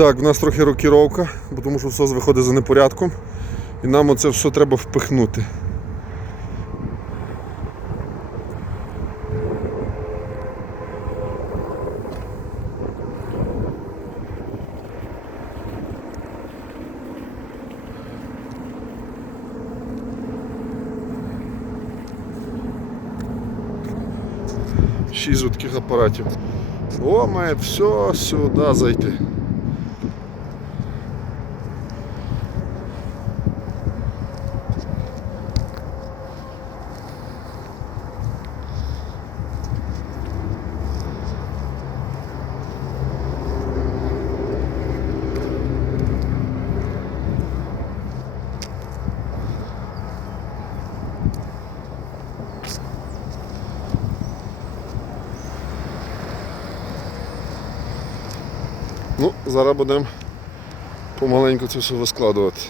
Так, в нас трохи рокіровка, бо тому що все виходить за непорядком. І нам оце все треба впихнути. Шість таких апаратів. О, має все сюди зайти. Ну, зараз будемо помаленьку це все вискладувати.